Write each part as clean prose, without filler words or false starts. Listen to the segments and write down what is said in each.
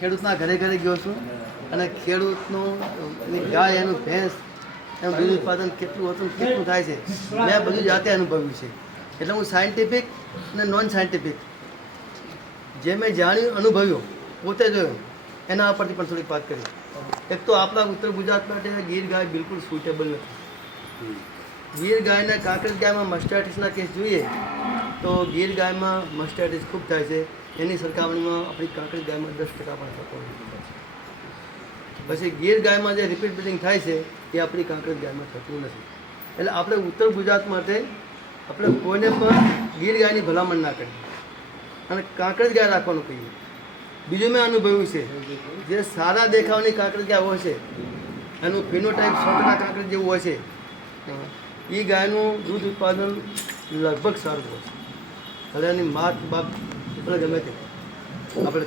ખેડૂતના ઘરે ઘરે ગયો છું અને ખેડૂતનું એની ગાય એનું ભેંસ એનું દૂધ ઉત્પાદન કેટલું હતું કેટલું થાય છે મેં બધું જાતે અનુભવ્યું છે. એટલે હું સાયન્ટિફિક અને નોન સાયન્ટિફિક જે મેં જાણ્યું અનુભવ્યું પોતે જોયું એના પરથી પણ થોડીક વાત કરી. એક તો આપણા ઉત્તર ગુજરાત માટે ગીર ગાય બિલકુલ સુટેબલ નથી. ગીર ગાયના કાંકરેજ ગાયમાં મસ્ટાઇટિસના કેસ જોઈએ તો ગીર ગાયમાં મસ્ટાઇટિસ ખૂબ થાય છે. એની સરખામણીમાં આપણી કાંકરેજ ગાયમાં 10% પણ થતો નથી. પછી ગીર ગાયમાં જે રિપીટ બ્રીડિંગ થાય છે એ આપણી કાંકરેજ ગાયમાં થતું નથી. એટલે આપણે ઉત્તર ગુજરાત માટે આપણે કોઈને પણ ગીર ગાયની ભલામણ ના કરીએ અને કાંકરેજ ગાય રાખવાનું કહીએ. બીજું મેં અનુભવ્યું છે જે સારા દેખાવની કાંકરેજ ગાય હોય છે એનું ફિનોટાઇપ 100% કાંકરેજ જેવું હોય છે એ ગાયનું દૂધ ઉત્પાદન લગભગ સારું હોય છે. હવે એની માત બાપ આપણે ગમે તે આપણે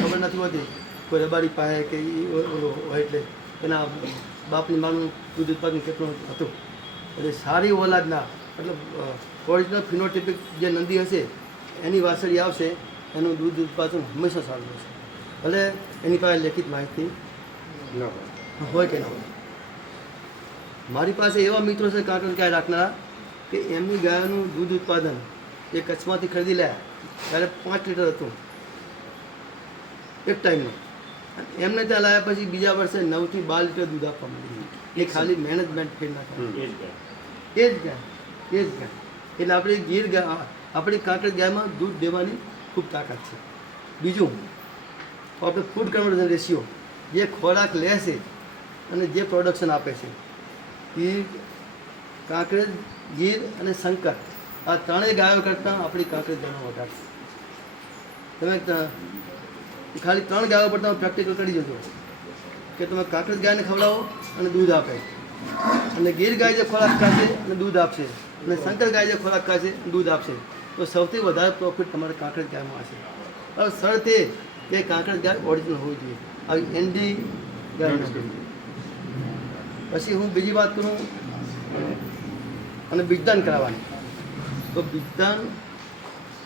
ખબર નથી હોતી કોઈ રબારી પાસે કે ઓલો હોય એટલે એના બાપની માનું દૂધ ઉત્પાદન કેટલું હતું. એટલે સારી ઓલાદના મતલબ ઓરિજિનલ ફિનોટિપિક જે નંદી હશે એની વાસળી આવશે એનું દૂધ ઉત્પાદન હંમેશા સારું હશે. ભલે એની પાસે લેખિત માહિતી હોય કે ન હોય. મારી પાસે એવા મિત્રો છે કાંકરેજ ગાય રાખનારા કે એમની ગાયનું દૂધ ઉત્પાદન એ કચ્છમાંથી ખરીદી લાયા ત્યારે 5 લીટર હતું એક ટાઈમનું. એમને ત્યાં લાવ્યા પછી બીજા વર્ષે 9 થી 12 લીટર દૂધ આપવા માંડ્યું. એ ખાલી મેનેજમેન્ટ ફેર નાખે એ જ ગાય. એટલે આપણી ગીર ગાય આપણી કાંકરેજ ગાયમાં દૂધ દેવાની ખૂબ તાકાત છે. બીજું આપણે ફૂડ કન્વર્ઝન રેશિયો જે ખોરાક લે છે અને જે પ્રોડક્શન આપે છે એ કાંકરેજ ગીર અને શંકર આ ત્રણેય ગાયો કરતાં આપણી કાંકરેજ ગાયનો વધારે છે. તમે ખાલી 3 ગાયો પર તમે પ્રેક્ટિકલ કરી જજો કે તમે કાંકરેજ ગાયને ખવડાવો અને દૂધ આપે અને ગીર ગાય જે ખોરાક ખાશે અને દૂધ આપશે અને શંકર ગાય જે ખોરાક ખાશે દૂધ આપશે તો સૌથી વધારે પ્રોફિટ તમારે કાંકરેજ ગાયમાં હશે. હવે શરત એ કે કાંકરેજ ગાય ઓરિજિનલ હોવી જોઈએ. આવી એનડી ગાય. પછી હું બીજી વાત કરું અને બીજદાન કરાવવાની તો બીજદાન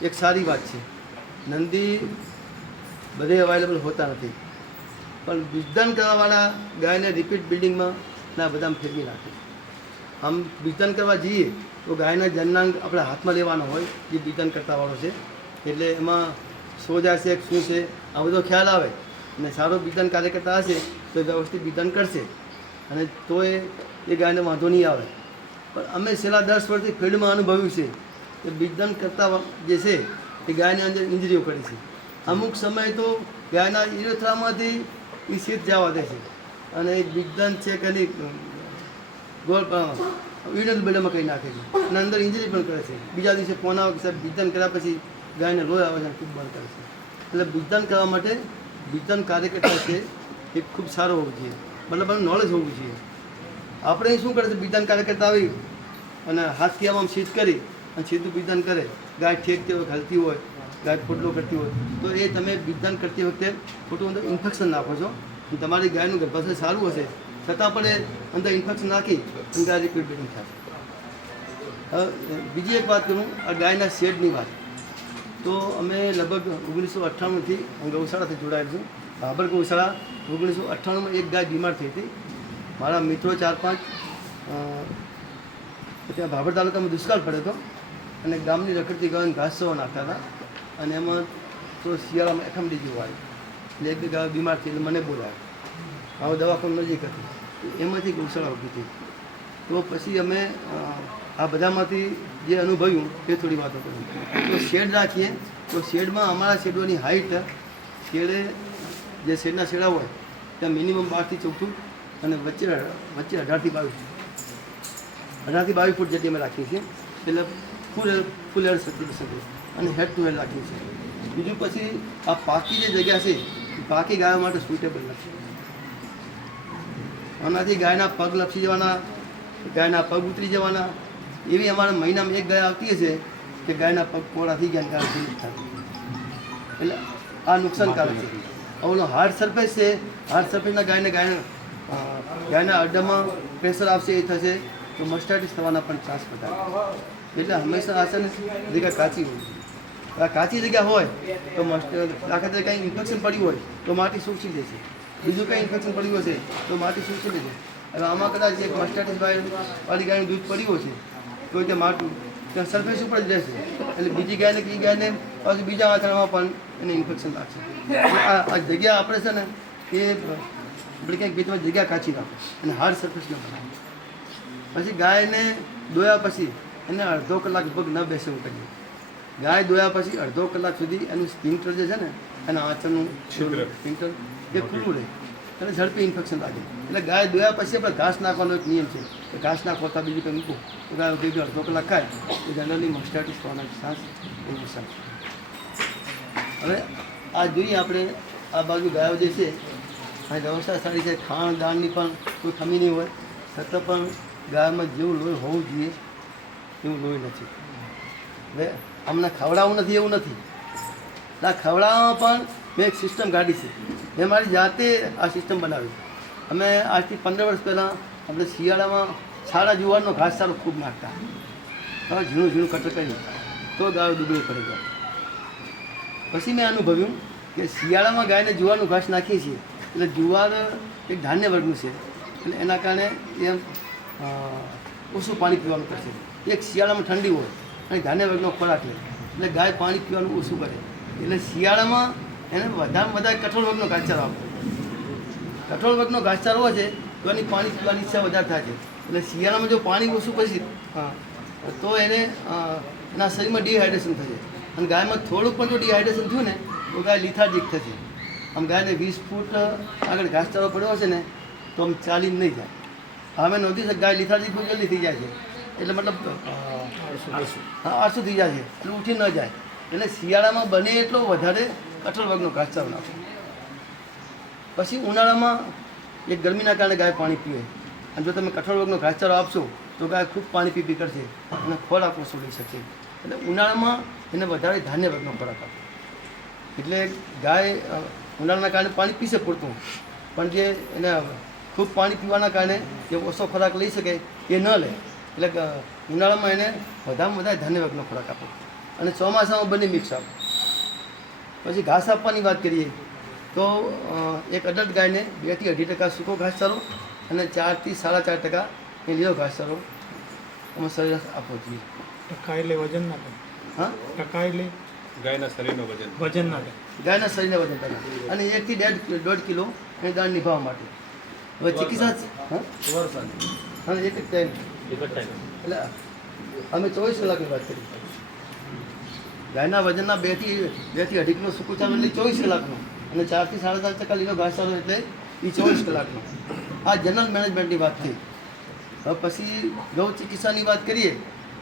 એક સારી વાત છે. નંદી બધે અવેલેબલ હોતા નથી પણ બીજદાન કરવાવાળા ગાયને રિપીટ બિલ્ડિંગમાં ના બધામાં ફેરવી નાખે. આમ બીજદાન કરવા જઈએ તો ગાયના જનનાંગ આપણે હાથમાં લેવાનો હોય જે બીજદાન કરતાવાળો છે એટલે એમાં સોજા છે શું છે આ બધો ખ્યાલ આવે અને સારો બીજદાન કાર્યકર્તા હશે તો વ્યવસ્થિત બીજદાન કરશે અને તો એ ગાયને વાંધો નહીં આવે. પણ અમે છેલ્લા 10 વર્ષથી ફિલ્ડમાં અનુભવ્યું છે કે બીજદાન કરતા જે છે એ ગાયની અંદર ઇન્જરીઓ કરી છે. અમુક સમય તો ગાયના ઇરોથરામાંથી એ શીત જવા દે છે અને બીજદાન છે કે નહીં ગોળ વિડલ બેડામાં કંઈ નાખે છે અને અંદર ઇન્જરી પણ કરે છે. બીજા દિવસે ફોન આવે કે સાહેબ બીજદાન કર્યા પછી ગાયને લોહી આવે છે ખૂબ બંધ કરે છે. એટલે બીજદાન કરવા માટે બીજદાન કાર્યકર્તા છે એ ખૂબ સારો હોવો જોઈએ મતલબ એનું નોલેજ હોવું જોઈએ. આપણે શું કરે છે બીજદાન કાર્યકર્તા આવી અને હાથથી આમ શીત કરી અને સીધું બીજદાન કરે ગાય ઠેકતી હોય હલતી હોય ગાય ખોટલો કરતી હોય તો એ તમે બીજદાન કરતી વખતે ખોટું અંદર ઇન્ફેક્શન નાખો છો. તમારી ગાયનું ગર્ભાશય સારું હશે છતાં પણ એ અંદર ઇન્ફેક્શન નાખી અને ગાય રિપીટ બ્રીડિંગ થાય. હવે બીજી એક વાત કરું આ ગાયના શેડની વાત તો અમે લગભગ 1998થી ગૌશાળાથી જોડાયેલ છું. ભાબર ગૌશાળા 1998માં એક ગાય બીમાર થઈ હતી. મારા મિત્રો 4-5 ત્યાં ભાભર તાલુકામાં દુષ્કાળ પડ્યો હતો અને ગામની રખડતી ગાયોને ઘાસ સવા નાખતા હતા અને એમાં તો શિયાળામાં એખમડી જેવું આવ્યું એટલે એક ગાય બીમાર થઈ એટલે મને બોલાવ્યો. હવે દવાખાનું નજીક હતી એમાંથી ગૌશાળા ઊભી થઈ. તો પછી અમે આ બધામાંથી જે અનુભવ્યું એ થોડી વાતો કરું. તો શેડ રાખીએ તો શેડમાં અમારા શેડોની હાઈટ શેડે જે શેડના શેડા હોય ત્યાં મિનિમમ 12 થી 14 ફૂટ અને વચ્ચે 18 થી 22 ફૂટ જેટલી અમે રાખીએ છીએ. એટલે ફૂલ હેડ શકે અને હેડ ટુ હેડ રાખીએ છીએ. બીજું પછી આ પાકી જે જગ્યા છે એ પાકી ગાયો માટે સુટેબલ નથી. આનાથી ગાયના પગ લપસી જવાના ગાયના પગ ઉતરી જવાના એવી અમારા મહિનામાં એક ગાય આવતી હશે કે ગાયના પગ પોળા થઈ ગયા ગાય થઈ થતી. એટલે આ નુકસાનકારક છે. ઓલો હાર્ડ સરફેસ છે હાર્ડ સરફેસના ગાયના અડ્ડામાં પ્રેશર આવશે એ થશે તો મસ્ટાઇટિસ થવાના પણ ચાન્સ વધારે. એટલે હંમેશા આસન જગ્યા કાચી હોય આ કાચી જગ્યા હોય તો દાખલા તરીકે કંઈ ઇન્ફેક્શન પડ્યું હોય તો માટી સૂકવી દેશે, બીજું કંઈ ઇન્ફેક્શન પડ્યું હશે તો માટી સૂકવી દેશે. હવે આમાં કદાચ એક મસ્ટાટીસ વાળી ગાયનું દૂધ પડ્યું હશે તો તે માટી ત્યાં સરફેસ ઉપર જ રહેશે, એટલે બીજી ગાયને કઈ ગાયને પાછું બીજા વાતાવરણમાં પણ એને ઇન્ફેક્શન લાગશે. આ જગ્યા આપણે છે ને એ આપણે ક્યાંક બીજમાં જગ્યા કાચી રાખો અને હાર્ડ સરફેસ ન બનાવો. પછી ગાયને દોયા પછી એને અડધો કલાક લગભગ ન બેસવું કરીએ. ગાય દોયા પછી અડધો કલાક સુધી એનું સ્પિન્ટર જે છે ને એના આંચળનું સ્પિન્ટર એ ખુલ્લું રહે અને ઝડપી ઇન્ફેક્શન લાગે. એટલે ગાય દોયા પછી આપણે ઘાસ નાખવાનો એક નિયમ છે કે ઘાસ નાખોતા બીજું કંઈ મૂકવું તો ગાય ઉઠી અડધો કલાક ખાય તો જનરલી મસ્ટાટીસ થવાના ચાન્સ એવું છે. હવે આ જોઈએ આપણે આ બાજુ ગાયો જે છે આ વ્યવસ્થા સારી છે, ખાણ દાણની પણ કોઈ કમી નહીં હોય, છતાં પણ ગાયમાં જેવું લોહી હોવું જોઈએ એવું લોહી નથી. હવે અમને ખવડાવવું નથી એવું નથી, આ ખવડાવવામાં પણ મેં એક સિસ્ટમ કાઢી છે. મેં મારી જાતે આ સિસ્ટમ બનાવી. અમે આજથી 15 વર્ષ પહેલાં આપણે શિયાળામાં સારા જુવારનો ઘાસચારો ખૂબ નાખતા, હવે ઝીણું ઝીણું કટર કરી તો ગાયો દુબળી પડી જાય. પછી મેં અનુભવ્યું કે શિયાળામાં ગાયને જુવારનું ઘાસ નાખીએ છીએ એટલે જુવાર એક ધાન્ય વર્ગનું છે એટલે એના કારણે એમ ઓછું પાણી પીવાનું પડશે. એક શિયાળામાં ઠંડી હોય અને ધાન્ય વર્ગનો ખોરાક લે એટલે ગાય પાણી પીવાનું ઓછું કરે. એટલે શિયાળામાં એને વધારેમાં વધારે કઠોળ વર્ગનો ઘાસચારો આપો. કઠોળ વર્ગનો ઘાસચારો હોય છે તો એની પાણી પીવાની ઈચ્છા વધારે થાય છે. એટલે શિયાળામાં જો પાણી ઓછું પછી તો એને એના શરીરમાં ડિહાઇડ્રેશન થશે અને ગાયમાં થોડુંક પણ જો ડિહાઇડ્રેશન થયું ને તો ગાય લિથાર્જિક થશે. આમ ગાયને 20 ફૂટ આગળ ઘાસચારો પડ્યો હશે ને તો આમ ચાલીને નહીં જાય. હવે નોંધી છે ગાય લિથાર્જિક બહુ જલ્દી થઈ જાય છે, એટલે મતલબ આળસું થઈ જાય છે એટલે ઉઠી ન જાય. એટલે શિયાળામાં બને એટલો વધારે કઠોળ વર્ગનો ઘાસચારો નાખો. પછી ઉનાળામાં એક ગરમીના કારણે ગાય પાણી પીવે અને જો તમે કઠોળ વર્ગનો ઘાસચારો આપશો તો ગાય ખૂબ પાણી પી કરશે અને ખોરાક ઓછો લઈ શકશે. એટલે ઉનાળામાં એને વધારે ધાન્ય વર્ગનો ખોરાક આપો. એટલે ગાય ઉનાળાના કારણે પાણી પીશે પૂરતું, પણ જે એને ખૂબ પાણી પીવાના કારણે જે ઓછો ખોરાક લઈ શકે એ ન લે. એટલે ઉનાળામાં એને વધારેમાં વધારે ધાન્ય વર્ગનો ખોરાક આપો અને ચોમાસામાં બંને મિક્સ આપો. પછી ઘાસ આપવાની વાત કરીએ તો એક અડલ્ટ ગાયને 2 થી 2.5% સૂકો ઘાસચારો અને 4 થી 4.5% એ લીલો ઘાસચારો અમે સરેરાશ આપવો જોઈએ. ટકા એટલે વજન ના કરે. હા, ટકા એટલે ગાયના શરીરનું વજન ના કરે. ગાયના શરીરને વજન કરે અને 1 થી 1.5 કિલો એ દાણ નિભાવવા માટે. હવે ચિકિત્સા હા એક જ ટાઈમ એટલે અમે 24 કલાકની વાત કરી. ગાયના વજનના 2 થી 2.5 કિલો સૂકું ચારો એટલે 24 કલાકનો અને 4 થી 4.5% લીલો ઘાસચારો એટલે એ 24 કલાકનો. આ જનરલ મેનેજમેન્ટની વાત થઈ. હવે પછી ગૌ ચિકિત્સાની વાત કરીએ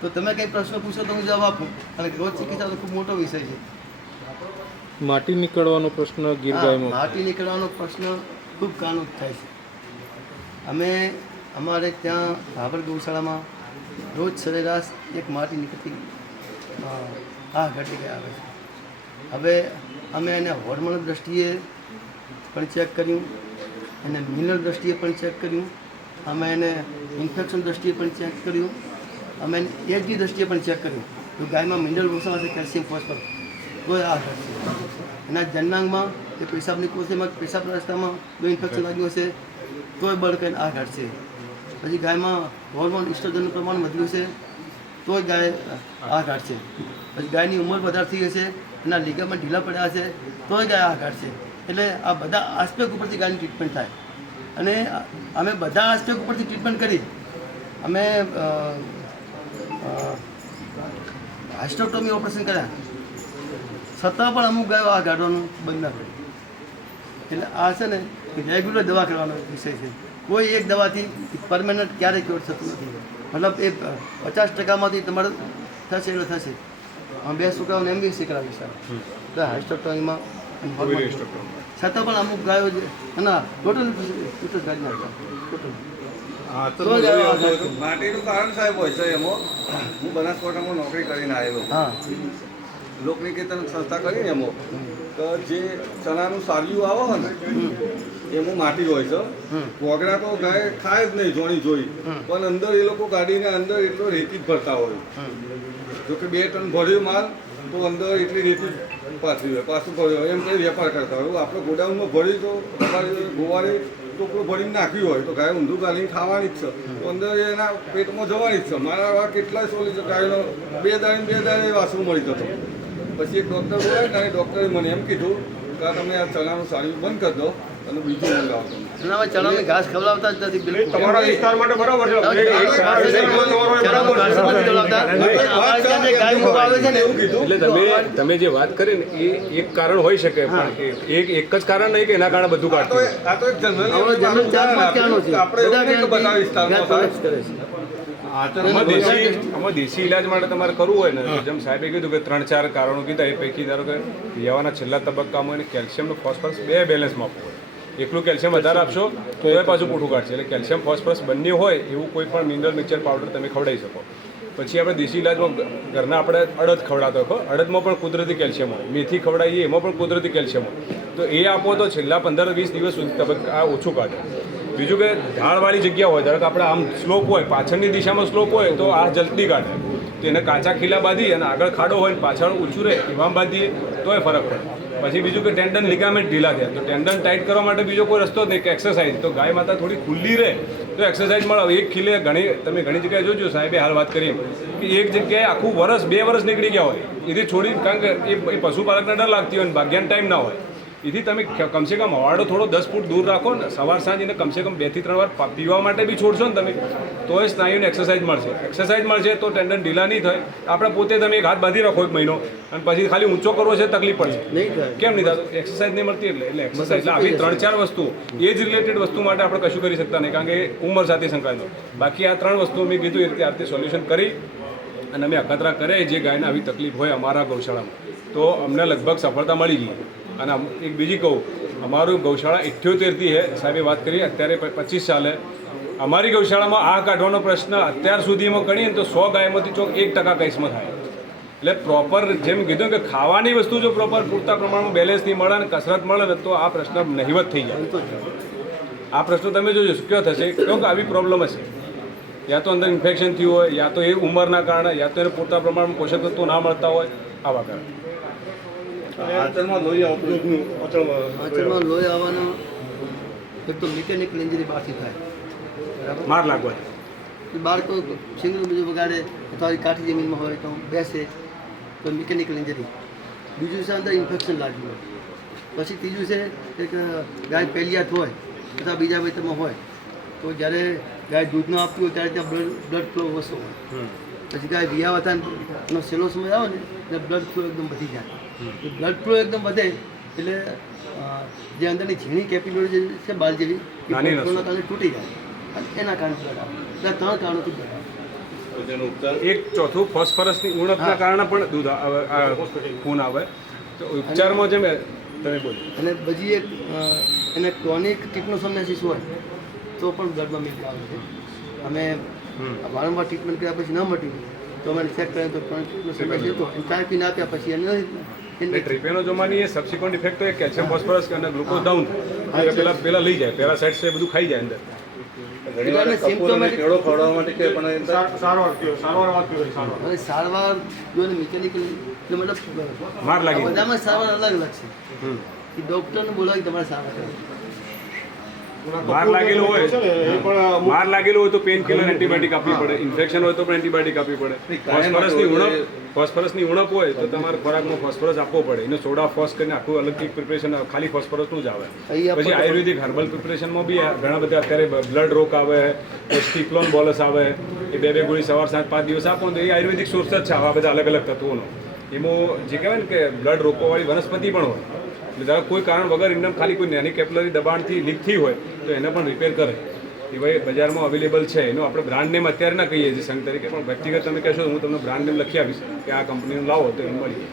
તો તમે કંઈ પ્રશ્ન પૂછો તો હું જવાબ આપું, અને ગૌ ચિકિત્સા તો ખૂબ મોટો વિષય છે. માટી નીકળવાનો પ્રશ્ન ગીર ગાયમાં. માટી નીકળવાનો પ્રશ્ન ખૂબ કાનો થાય છે. અમે અમારે ત્યાં ભાભર ગૌશાળામાં રોજ સરેરાશ એક માટી નીકળતી ઘટી આવે છે. હવે અમે એને હોર્મોનલ દ્રષ્ટિએ પણ ચેક કર્યું, એને મિનરલ દ્રષ્ટિએ પણ ચેક કર્યું, અમે એને ઇન્ફેક્શન દ્રષ્ટિએ પણ ચેક કર્યું, અમે એને એજની દ્રષ્ટિએ પણ ચેક કર્યું. તો ગાયમાં મિનરલ ઓછા હશે, કેલ્શિયમ ફોસ્ફરસ તો આ ઘટશે. એના જનનાંગમાં કે પેશાબની કોથળીમાં પેશાબ રસ્તામાં જો ઇન્ફેક્શન લાગ્યું હશે તોય બળ કરીને આ ઘટશે. પછી ગાયમાં હોર્મોન ઇસ્ટ્રોજનનું પ્રમાણ વધ્યું છે તોય ગાય આ ઘટશે. પછી ગાયની ઉંમર વધારે થઈ હશે, એના લીગામાં ઢીલા પડ્યા હશે તોય ગાય આ ઘટશે. એટલે આ બધા આસ્પેક્ટ ઉપરથી ગાયની ટ્રીટમેન્ટ થાય અને અમે બધા આસ્પેક્ટ ઉપરથી ટ્રીટમેન્ટ કરી. અમે હાઇસ્ટોક્ટોમી ઓપરેશન કર્યા છતાં પણ અમુક ગાયો આ ગાડવાનું બંધ ના કર્યું. એટલે આ છે ને રેગ્યુલર દવા કરવાનો વિષય છે. કોઈ એક દવાથી પરમેનન્ટ ક્યારેય ક્યોર થતું નથી. મતલબ એ 50%માંથી તમારે થશે એટલે થશે. અમે 2 છોકરાઓને એમ બી શીખડાવી છે હાઇસ્ટોક્ટોમીમાં છતાં પણ અમુક ગાયો જે ના ટોટલ ગાડી નાખતા ટોટલ. માટીનું કારણ સાહેબ હોય છે એમાં હું બનાસકાંઠામાં નોકરી કરીને આવેલો. હા, લોકનિકેતન સંસ્થા કરીને એમાં તો જે ચણાનું સારિયું આવે ને એમાં માટી હોય છે. વગડા તો ગાય ખાય જ નહીં જોઈ પણ અંદર એ લોકો ગાડીને અંદર એટલો રેતી જ ભરતા હોય. જો કે 2 ટન ભર્યો માલ તો અંદર એટલી રેતી પાછી હોય પાછું ભર્યો એમ કંઈ વેપાર કરતા હોય આપણે ગોડાઉનમાં ભરી તો ગોવારે ટોકરો ભરીને નાખ્યું હોય તો ગાય ઊંધું ગાલીને ખાવાની જ છે તો અંદર એના પેટમાં જવાની જ છે મારા આવા કેટલાય સોલી છે ગાયનો 2 દાડે વાસરું મળી જતો પછી એક ડૉક્ટર બોલાય અને ડૉક્ટરે મને એમ કીધું કે તમે આ ચણાનું સારી બંધ કરી દો અને બીજું મંગાવો ચણામાં ચણાની ઘાસ ખવડાવતા જ નથી બિલકુલ. તમારા વિસ્તાર માટે બરાબર છે ચણાનું ઘાસ નથી ખવડાવતા. અમારે ત્યાં જે ગાય મૂકવા આવે છે ને એવું કીધું એટલે તમે જે વાત કરી ને એ એક કારણ હોઈ શકે પણ એક જ કારણ નહીં કે એના કારણે બધું કાઢતું આ તો એક જનરલ અમારો જનરલ ચાર્જમાં ક્યાંનો છે? આપણે એવું નહીં કે બધા ગાય વિસ્તારમાં collect કરે છે. આમાં દેશી ઇલાજ માટે તમારે કરવું હોય ને તો જેમ સાહેબે કીધું કે 3-4 કારણો કીધા એ પૈકી ધારો કે યવાના છેલ્લા તબક્કામાં એને કેલ્શિયમ ફોસ્ફરસ બે બેલેન્સમાં આપવું હોય એકલું કેલ્શિયમ વધારે આપશો તો એ પાછું પૂઠું કાઢશે એટલે કેલ્શિયમ ફોસ્ફરસ બંને હોય એવું કોઈ પણ મિનરલ મિક્સર પાવડર તમે ખવડાવી શકો પછી આપણે દેશી ઇલાજમાં ઘરના આપણે અડદ ખવડાતો હોય અડદમાં પણ કુદરતી કેલ્શિયમ હોય મેથી ખવડાવીએ એમાં પણ કુદરતી કેલ્શિયમ હોય તો એ આપો તો છેલ્લા 15-20 દિવસ સુધી તબક્કા ઓછું કાઢે બીજું કે ઢાળવાળી જગ્યા હોય ધારો કે આપણે આમ સ્લોપ હોય પાછળની દિશામાં સ્લોપ હોય તો આ જલ્દી કાઢે તો એને કાચા ખીલા બાંધી અને આગળ ખાડો હોય ને પાછળ ઊંચું રહે એમાં બાંધીએ તોય ફરક પડે પછી બીજું કે ટેન્ડન લિગામેન્ટ ઢીલા થયા તો ટેન્ડન ટાઈટ કરવા માટે બીજો કોઈ રસ્તો જ નહીં કે એક્સરસાઇઝ તો ગાય માતા થોડી ખુલ્લી રહે તો એક્સરસાઇઝ મળે એક ખીલે તમે ઘણી જગ્યાએ જોજો સાહેબે હાલ વાત કરી કે એક જગ્યાએ આખું 2 વર્ષ નીકળી ગયા હોય એથી છોડી કારણ કે એ પશુપાલકને ડર લાગતી હોય ને ભાગ્યાન ટાઈમ ના હોય એથી તમે કમસે કમ હવાડો થોડો 10 ફૂટ દૂર રાખો ને સવાર સાંજ એને કમસે કમ 2 થી 3 વાર પીવા માટે બી છોડશો ને તમે તો એ સ્નાયુને એક્સરસાઇઝ મળશે તો ટેન્ડન ઢીલા નહીં થાય આપણે પોતે તમે એક હાથ બાંધી રાખો 1 મહિનો અને પછી ખાલી ઊંચો કરવો છે તકલીફ પડશે નહીં થાય. કેમ નહીં થતું એક્સરસાઇઝ નહીં મળતી એટલે એક્સરસાઇઝ એટલે આવી 3-4 વસ્તુ એજ રિલેટેડ વસ્તુ માટે આપણે કશું કરી શકતા નહીં કારણ કે એ ઉંમર સાથે સંકળાયેલો બાકી આ 3 વસ્તુઓ મેં કીધું એ રીતે આરતી સોલ્યુશન કરી અને અમે અખતરા કરે જે ગાયને આવી તકલીફ હોય અમારા ગૌશાળામાં તો અમને લગભગ સફળતા મળી ગઈ અને એક બીજી કહું અમારું ગૌશાળા 78થી છે સાહેબે વાત કરી અત્યારે 25 સાલે અમારી ગૌશાળામાં આ કાઢવાનો પ્રશ્ન અત્યાર સુધીમાં ગણીએ તો 100 ગાયમાંથી ચોક 1% કેસમાં થાય એટલે પ્રોપર જેમ કીધું કે ખાવાની વસ્તુ જો પ્રોપર પૂરતા પ્રમાણમાં બેલેન્સ નહીં મળે ને કસરત મળે ને તો આ પ્રશ્ન નહિવત થઈ જાય આ પ્રશ્ન તમે જોજો કયો થશે કેમ કે આવી પ્રોબ્લેમ હશે યા તો અંદર ઇન્ફેક્શન થયું હોય યા તો એ ઉંમરના કારણે યા તો એને પૂરતા પ્રમાણમાં પોષક તત્વો ના મળતા હોય આવા કારણે આચરણમાં લોહી આવતું આંચળમાં લોહી આવવાનો એક તો મિકેનિકલ ઇન્જરી બહારથી થાય બરાબર માર લાગવા એ બાળકો સિંગલ બીજું વગાડે અથવા એ કાઠી જમીનમાં હોય તો બેસે તો મિકેનિકલ ઇન્જરી બીજું છે અંદર ઇન્ફેક્શન લાગ્યું હોય પછી ત્રીજું છે કે ગાય પેલિયાત હોય અથવા બીજા વેતરમાં હોય તો જ્યારે ગાય દૂધ ન આપતી હોય ત્યારે ત્યાં બ્લડ ફ્લો ઓછો હોય પછી ગાય વિયાવતાનો છેલ્લો સમય આવે ને એટલે બ્લડ ફ્લો એકદમ વધી જાય બ્લડ ફ્લો એકદમ વધે એટલે જે અંદરની ઝીણી કેપિલરી જે છે બાલ જેવી એ નાની blood flow ના કારણે તૂટી જાય અને એના કારણે બ્લડ આવે એટલે 3 કારણોથી બ્લડ આવે. એક ચોથું ફોસ્ફરસની ઉણપના કારણે પણ દૂધ ખૂન આવે તો ઉપચારમાં જેમ તમે બોલો અને બીજી એક એને ક્રોનિક ટિપ્નોસોમનેસિસ હોય તો પણ બ્લડમાં મિલ્ક આવે છે અમે વારંવાર ટ્રીટમેન્ટ કર્યા પછી ન મટ્યું તો અમે ચેક કર્યું તો ક્રોનિક ટિપ્નોસોમનેસિસ હતો એને ટ્રાયપીન આપ્યા પછી એને ટ્રિપેનોઝોમાની એ સબસિક્વન્ટ ઇફેક્ટ તો એ કેલ્શિયમ ફોસ્ફરસ અને ગ્લુકોઝ ડાઉન થાય પેલા લઈ જાય પેરાસાઇટ્સ એ બધું ખાઈ જાય અંદર કેળો ખવડાવવા માટે કે પણ અને સારવાર જો મિકેનિકલ મતલબ માર લાગી જાય. બધામાં સારવાર અલગ અલગ છે કે ડૉક્ટરને બોલાવી તમારે સારવાર કરવી. માર લાગેલું હોય તો પેન કિલર એન્ટીબાયોટિક આપવી પડે ઇન્ફેક્શન હોય તો પણ એન્ટીબાયોટિક આપવી પડે ફોસ્ફરસની ઉણપ હોય તો તમારે ખોરાકમાં ફોસ્ફરસ આપવો પડે એને સોડા ફોસ કરીને આખું અલગથી પ્રિપરેશન ખાલી ફોસ્ફરસનું જ આવે પછી આયુર્વેદિક હર્બલ પ્રિપરેશનમાં બી ઘણા બધા અત્યારે બ્લડ રોગ આવે સ્ટીપ્લોન બોલસ આવે એ 2 ગોળી સવાર સાંજ 5 દિવસ આપો તો એ આયુર્વેદિક સોર્સ જ છે આવા બધા અલગ અલગ તત્વોનો એમાં જે કહેવાય ને કે બ્લડ રોકવાવાળી વનસ્પતિ પણ હોય એટલે ધારો કોઈ કારણ વગર એકદમ ખાલી કોઈ નાની કેપિલરી દબાણથી લીક થઈ હોય તો એને પણ રિપેર કરે એ ભાઈ બજારમાં અવેલેબલ છે એનો આપણે બ્રાન્ડ નેમ અત્યારે ના કહીએ છીએ સંઘ તરીકે પણ વ્યક્તિગત તમે કહેશો હું તમને બ્રાન્ડ નેમ લખી આવીશ કે આ કંપનીનું લાવો તો એ મળી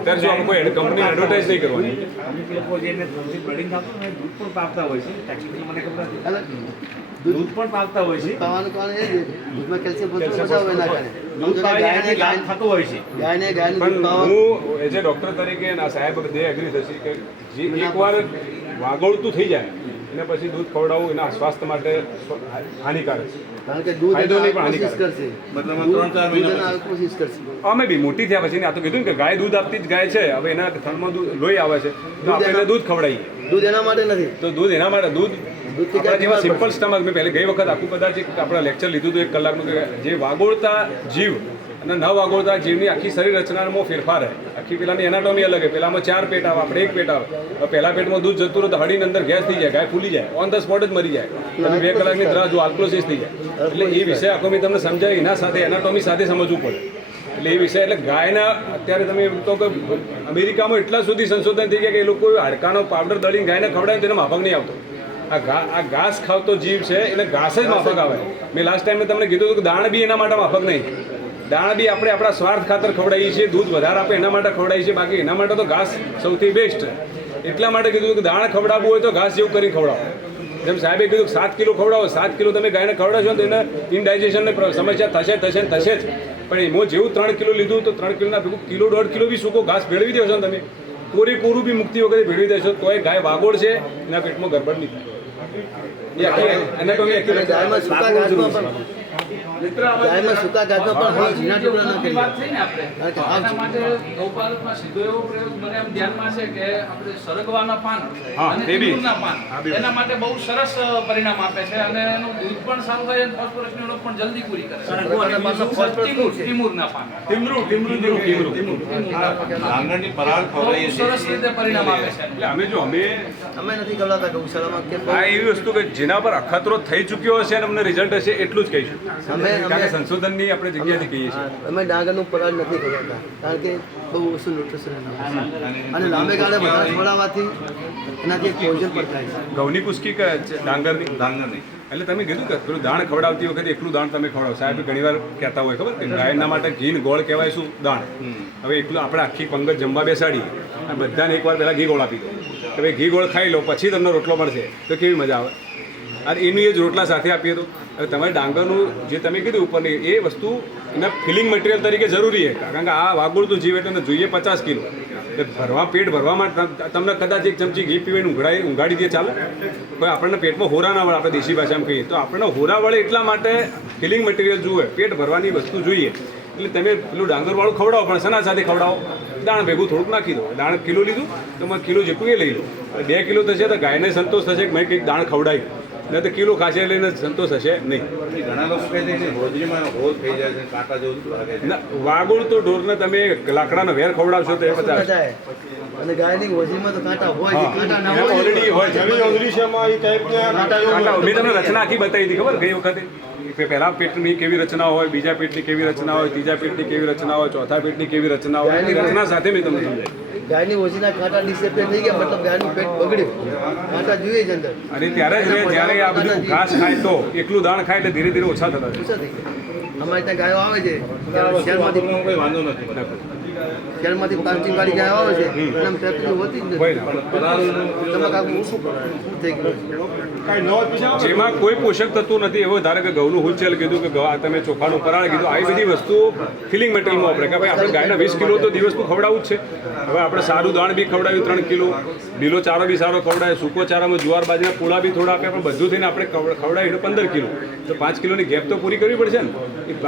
અત્યારે જો આપણે કોઈ કંપની એડવર્ટાઇઝ નહીં કરવાની અમુક લોકો જેને બ્લડિંગ થતું હોય દૂધ પણ પાવતા હોય છે ટેકનિકલી મને ખબર નથી એટલે દૂધ પણ પાવતા હોય છે પાવાનું કારણ એ જ દૂધમાં કેલ્શિયમ ઓછું હોય એના કારણે દૂધ પાવી એનાથી લાભ થતો હોય છે ગાયને દૂધ પણ પાવા હું એઝ એ ડૉક્ટર તરીકે ના સાહેબ બધે એગ્રી થશે કે જે એકવાર વાગોળતું થઈ જાય અને પછી દૂધ ખવડાવવું એના સ્વાસ્થ્ય માટે હાનિકારક છે. કારણ કે દૂધ ફાયદો નહીં, પણ કોશિશ હાનિકારક. કરશે મતલબ 3-4 દૂધ એના કોશિશ કરશે અમે બી મોટી થયા પછી આ તો કીધું ને કે ગાય દૂધ આપતી જ ગાય છે. હવે એના થનમાં દૂધ લોહી આવે છે તો આપણે એને દૂધ ખવડાવીએ. દૂધ એના માટે નથી તો દૂધ એના માટે દૂધ દૂધથી આપણા જેવા ક્યાં સિમ્પલ સ્ટમક મેં પહેલે ગઈ વખત આખું કદાચ એક આપણા લેક્ચર લીધું હતું 1 કલાકનું કે જે વાગોળતા જીવ અને ન વાગોળતા જીવની આખી શરીર રચનામાં ફેરફાર છે. આખી પેલાની એનાટોમી અલગ છે. પેલામાં 4 પેટ આવે, આપણે 1 પેટ આવે. હવે પહેલા પેટમાં દૂધ જતું રહે તો હળીની અંદર ગેસ થઈ જાય, ગાય ફૂલી જાય, ઓન ધ સ્પોટ જ મરી જાય. તમે 2 કલાકની રાહ જો આલ્કોસિસ થઈ જાય. એટલે એ વિષય આખો મેં તમને સમજાવી, એના સાથે એનાટોમી સાથે સમજવું પડે. એટલે એ વિષય એટલે ગાયના અત્યારે તમે તો કે અમેરિકામાં એટલા સુધી સંશોધન થઈ ગયા કે એ લોકો હાડકાનો પાવડર દળીને ગાયને ખવડાવે તેને માફક નહીં આવતો. આ ઘાસ ખાવતો જીવ છે એને ઘાસ જ માફક આવે. મેં લાસ્ટ ટાઈમે તમને કીધું હતું કે દાણ બી એના માટે માફક નહીં. દાણ બી આપણે આપણા સ્વાર્થ ખાતર ખવડાવીએ છીએ, દૂધ વધારે આપે એના માટે ખવડાવીએ છીએ, બાકી એના માટે તો ઘાસ સૌથી બેસ્ટ. એટલા માટે કીધું કે દાણ ખવડાવવું હોય તો ઘાસ જેવું કરીને ખવડાવો. જેમ સાહેબે કીધું 7 કિલો ખવડાવો, 7 કિલો તમે ગાયને ખવડાવશો તો એને ઇનડાઇજેશનની સમસ્યા થશે જ. પણ એમાં જેવું 3 કિલો લીધું તો 3 કિલોના ભેગું 1.5 કિલો બી સૂકો ઘાસ ભેળવી દેશો ને તમે, પૂરેપૂરું બી મુક્તિ વગર ભેળવી દેશો તો એ ગાય વાગોળ છે, એના પેટમાં ગરબડ નહીં થાય. એ આખી એનાટોમી આખી ગાયમાં સૂકા ઘાસમાં પણ ગાયમાં સૂકા ઘાસમાં પણ હાવ ઝીણા ટુકડા ના કરી વાત થઈ ને આપણે કારણ કે આના માટે ગૌપાલકમાં સીધો એવો પ્રયોગ મને એમ ધ્યાનમાં છે કે આપણે સરગવાના પાન હા, અને એ બી. તિમુરના પાન એના માટે બહુ સરસ પરિણામ આપે છે અને એનું દૂધ પણ સારું થાય અને ફોસ્ફરસની ઉણપ પણ જલ્દી પૂરી કરે છે. સરગવાના પાનમાં ફોસ્ફરસ શું છે? તિમુરના પાન આંગણની પરાળ બહુ ખવડાવીએ સરસ રીતે પરિણામ આપે છે. એટલે અમે જો અમે અમે નથી ખવડાવતા ગૌશાળામાં કેમ આ એવી વસ્તુ કે જેના પર અખતરો થઈ ચૂક્યો હશે અને અમને રિઝલ્ટ હશે એટલું જ કહીશું. કારણ કે સંશોધનની આપણે જગ્યાથી કહીએ છીએ. અમે ડાંગરનું પરાળ નથી ખવડાવતા કારણ કે બહુ ઓછું ન્યુટ્રિશન અને લાંબે ગાળે વધારે ખવડાવવાથી એનાથી પોઈઝન પણ થાય છે. ઘઉંની કુસ્કી કે ડાંગરની ડાંગરની એટલે તમે કીધું કે પેલું દાણ ખવડાવતી વખતે એકલું દાણ તમે ખવડાવો. સાહેબ ઘણીવાર કહેતા હોય ખબર કે ગાયના માટે ઘી ને ગોળ કહેવાય શું દાણ. હવે એકલું આપણે આખી પંગત જમવા બેસાડીએ અને બધાને એકવાર પહેલાં ઘી ગોળ આપી દો કે ભાઈ ઘી ગોળ ખાઈ લો પછી તમને રોટલો મળશે તો કેવી મજા આવે. અને એનું એ જ રોટલા સાથે આપીએ તો હવે તમારે ડાંગરનું જે તમે કીધું ઉપરની એ વસ્તુ એના ફિલિંગ મટીરિયલ તરીકે જરૂરી છે. કારણ કે આ વાગોળતું જીવ એટલે જોઈએ 50 કિલો પેટ ભરવા માટે તમને કદાચ 1 ચમચી ઘી પીવાને ઊંઘાડી દે ચાલે. કોઈ આપણને પેટમાં હોરા ના વળે, આપણે દેશી ભાષામાં કહીએ તો આપણને હોરા વળે એટલા માટે ફિલિંગ મટીરિયલ જોઈએ, પેટ ભરવાની વસ્તુ જોઈએ. એટલે તમે પેલું ડાંગરવાળું ખવડાવો પણ શના સાથે ખવડાવો? દાણ ભેગું થોડુંક નાખી દો. દાણ કિલો લીધું તો મને કિલો જેટલું એ લઈ લો. 2 કિલો થશે તો ગાયને સંતોષ થશે કે મેં કંઈક દાણ ખવડાવી, નહીં તો કિલો ખાશે લઈને સંતોષ હશે નહીં. ઘણા લોકો કહે છે કે હોજરીમાં હોજ થઈ જાય છે, કાંટા જેવું લાગે છે. ના, વાગોળ તો ઢોરને તમે લાકડાનો વેર ખવડાવશો તો એ બધા જાય અને ગાયની ઓજીમાં તો કાંટા હોય છે, કાંટા ના હોય ઓલરેડી હોય છે. કાંટા મેં તમને રચના આખી બતાવી હતી ખબર ગઈ વખતે કે પહેલા પેટની કેવી રચના હોય, બીજા પેટની કેવી રચના હોય, ત્રીજા પેટની કેવી રચના હોય, ચોથા પેટની કેવી રચના હોય. એ રચના સાથે મેં તમને સમજાવી. ગાયની ઓજીના કાંટા ડિસેપ્રેટ થઈ ગયા મતલબ ગાયનું પેટ બગડ્યું, કાંટા જોઈએ જ અંદર અને ત્યારે જ જ્યારે આ બધું ઘાસ ખાય તો એકલું દાણ ખાય એટલે ધીરે ધીરે ઓછા થતા જાય. ઓછા થઈ ગયા. અમારે ત્યાં ગાયો આવે છે શહેરમાંથી કોઈ વાંધો નથી. શહેરમાંથી પાંચિંગ વાળી ગાયો આવે છે એનામાં પેપરી હોતી જ હોય નથી. ને. તમારે આખું ઓછું થઈ ગયું જેમાં કોઈ પોષક તત્વો નથી એવો ધારો કે ઘઉંનું હુંચેલ કીધું કે તમે ચોખાનું પરાળ કીધું, આવી બધી વસ્તુઓ ફિલિંગ મટીરિયલમાં વાપરે કે ભાઈ આપણે ગાયના 20 કિલો તો દિવસનું ખવડાવવું જ છે. હવે આપણે સારું દાણ બી ખવડાવ્યું 3 કિલો, લીલો ચારો બી સારો ખવડાવે, સૂકો ચારામાં જુવાર બાજરીના પૂળા બી થોડા આપે, પણ બધું થઈને આપણે ખવડાવ્યું 15 કિલો તો 5 કિલોની ગેપ તો પૂરી કરવી પડશે ને.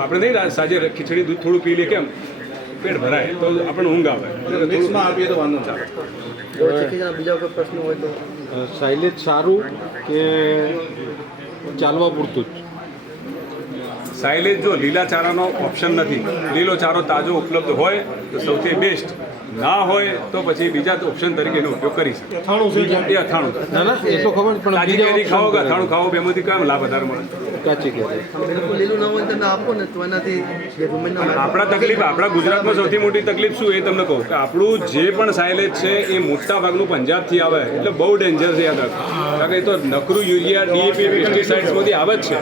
આપણે નહીં સાંજે ખીચડી દૂધ થોડું પી લે કેમ પેટ ભરાય તો આપણને ઊંઘ આવે. મિક્સમાં આપીએ તો વાંધો નથી. જો ચીકીના બીજા કોઈ પ્રશ્ન હોય તો સાયલેજ સારું કે ચાલવા પૂરતું જ? સાયલેજ જો લીલા ચારાનો ઓપ્શન નથી, લીલો ચારો તાજો ઉપલબ્ધ હોય તો સૌથી બેસ્ટ, ના હોય તો પછી બીજા ઓપ્શન તરીકે એનો ઉપયોગ કરી શકે. એ અથાણું ના ના એ તો ખબર પણ તાજી બીજા કેરી ખાઓ કે option અથાણું ખાઓ બેમાંથી કયો લાભ વધારે મળે? કાચી કેરી. બિલકુલ લીલું ન હોય ને તમે આપો ને તો એનાથી જે રૂમેનના આપણા તકલીફ આપણા ગુજરાતમાં સૌથી મોટી તકલીફ શું એ તમને કહું કે આપણું જે પણ સાયલેજ છે એ મોટા ભાગનું પંજાબથી આવે એટલે બહુ ડેન્જર છે આગળ. કારણ કે એ તો નકરું યુરિયા ડીએપી પેસ્ટિસાઇડ્સમાંથી આવે જ છે.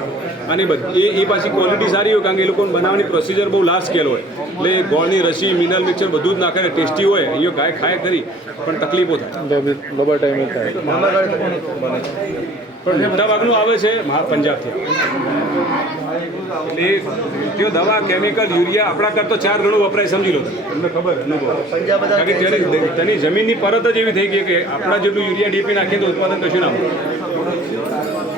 અને એ પાછી ક્વોલિટી સારી હોય કારણ કે એ લોકોને બનાવવાની પ્રોસિજર બહુ લાર્જ સ્કેલ હોય એટલે ગોળની રસી મિનરલ મિક્સર બધું જ નાખે ટેસ્ટી હોય એ ગાય ખાય ખરી પણ તકલીફો થાય લોબા ટાઈમે થાય પણ મોટાભાગનું આવે છે પંજાબથી એટલે જો દવા કેમિકલ યુરિયા આપણા કરતો 4 ગણું વપરાય સમજી લો તમને ખબર અનુભવ કારણ કે તેની જમીનની પરત જ એવી થઈ ગઈ કે આપણા જેટલું યુરિયા ડીપી નાખીએ તો ઉત્પાદન કશું ના મળે